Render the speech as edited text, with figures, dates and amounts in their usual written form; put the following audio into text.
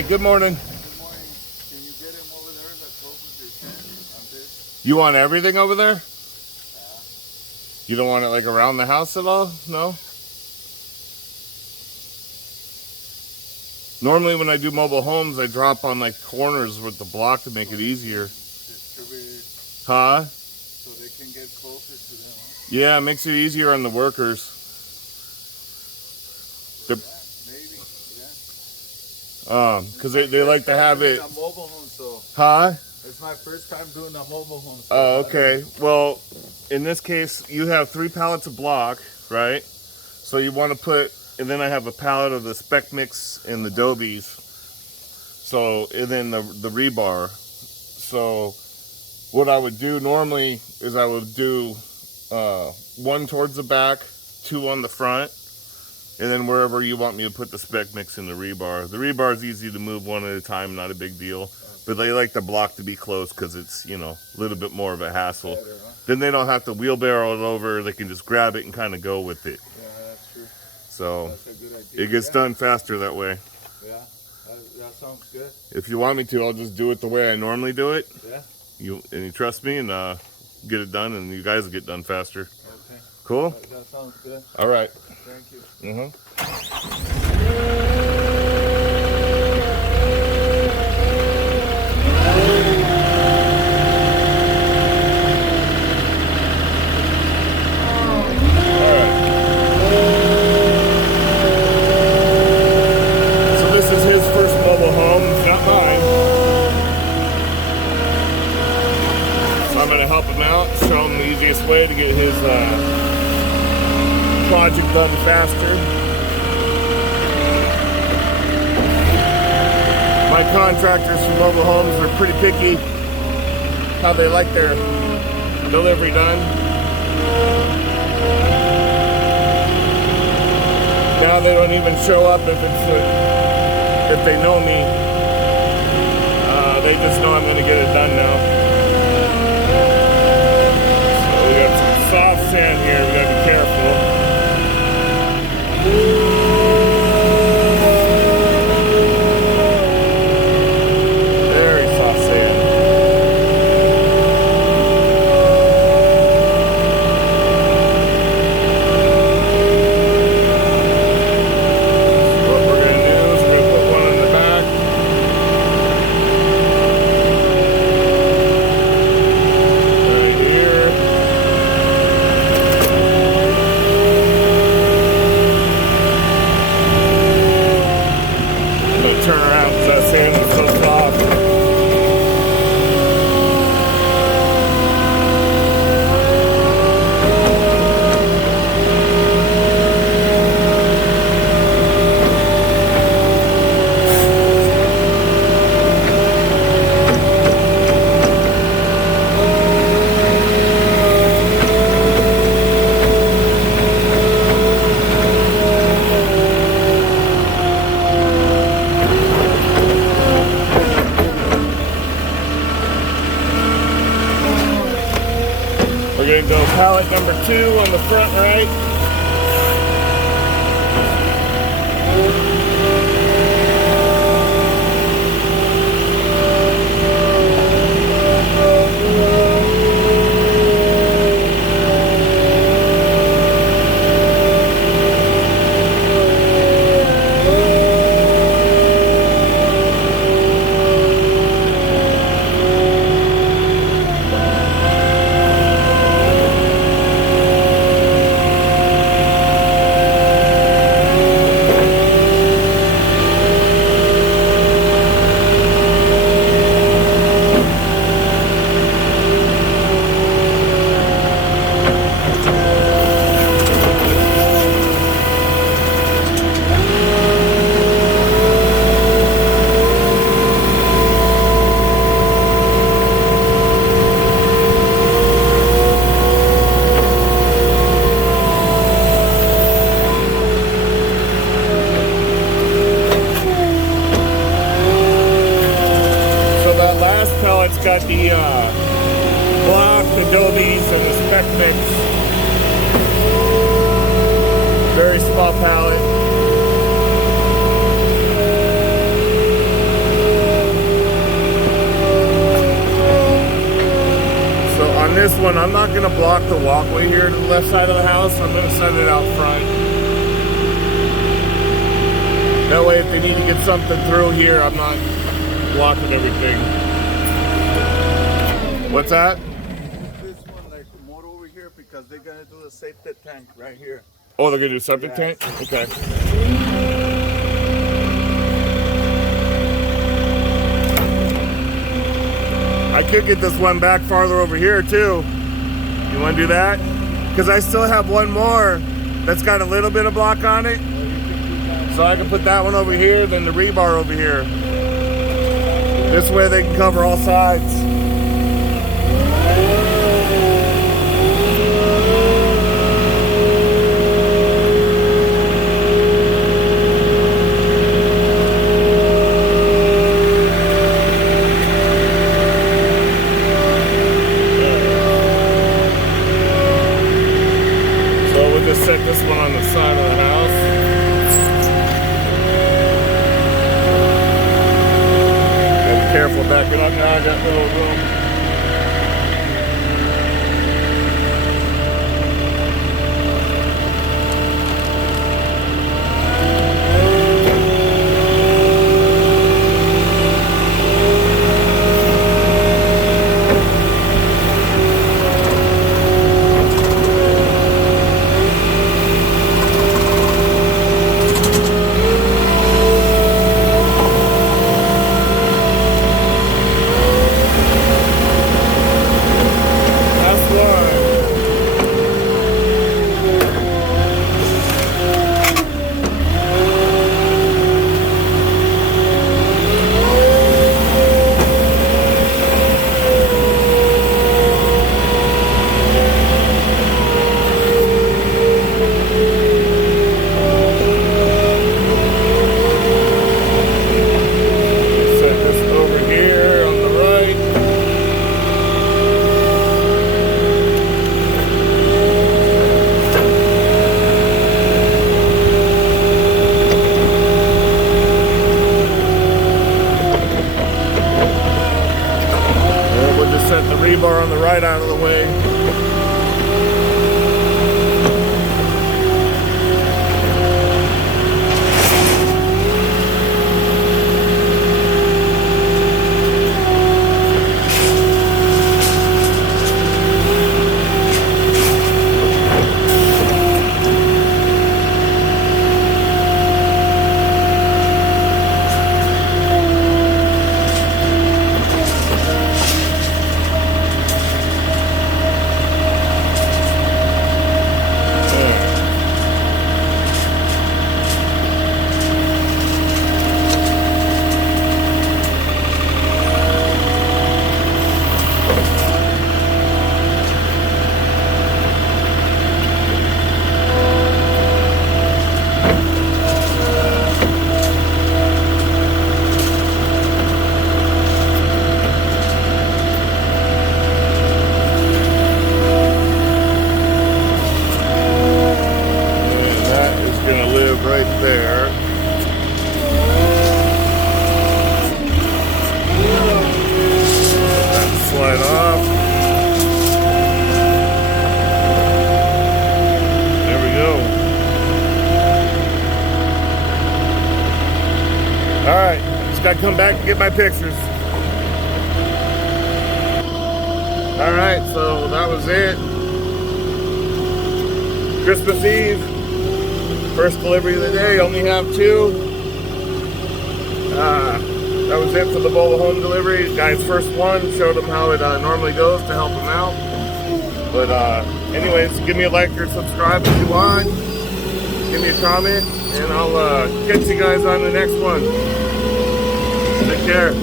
Hi, good morning. Good morning. Can you get him over there as close as you can on this? You want everything over there? Yeah. You don't want it like around the house at all? No? Normally when I do mobile homes, I drop on like corners with the block to make it easier. Distribute Huh? so they can get closer to them, huh? Yeah, it makes it easier on the workers. Yeah, maybe, yeah. Because they like to have it. A mobile home, so Huh? it's my first time doing a mobile home. So Oh, okay. Well, in this case, you have 3 pallets of block, right? So you want to put, and then I have a pallet of the spec mix and the dobies. So, and then the rebar. So, what I would do normally is I would do 1 towards the back, 2 on the front, and then wherever you want me to put the spec mix and the rebar. The rebar is easy to move one at a time, not a big deal. But they like the block to be close because it's, you know, a little bit more of a hassle. Better, huh? Then they don't have to wheelbarrow it over. They can just grab it and kind of go with it. Yeah, that's true. So That's a good idea. it gets done faster that way. Yeah, that sounds good. If you want me to, I'll just do it the way I normally do it. Yeah. You trust me and get it done, and you guys will get done faster. Okay. Cool? That sounds good. All right. Thank you. So this is his first mobile home, it's not mine. So I'm going to help him out, show him the easiest way to get his project done faster. My contractors for mobile homes are pretty picky how they like their delivery done. Now they don't even show up if they know me. They just know I'm going to get it done now. So we got some soft sand here. We got to be careful. Very soft sand. What we're going to do is we're going to put one in the back. Right here. I'm going to turn around because that sand is so soft. We're going to go pallet number 2 on the front right. It's got the block, the dobies, and the spec mix. Very small pallet. gonna block the walkway here to the left side of the house. I'm gonna set it out front. That way, if they need to get something through here, I'm not blocking everything. What's that? This one, like, more over here because they're gonna do the safety tank right here. Oh, they're gonna do a septic tank? Okay. I could get this one back farther over here too. You wanna do that? Because I still have one more that's got a little bit of block on it. So I can put that one over here, then the rebar over here. This way they can cover all sides. Just set this one on the side of the house. And be careful backing up now, I got little room. Rebar on the right out of the way. Right there. That slide off. There we go. Alright, just gotta come back and get my pictures. Alright, so that was it. Christmas Eve. First delivery of the day, only have 2. That was it for the Bola home delivery. Guy's first one, showed him how it normally goes to help him out. But anyways, give me a like or subscribe if you want. Give me a comment, and I'll catch you guys on the next one. Take care.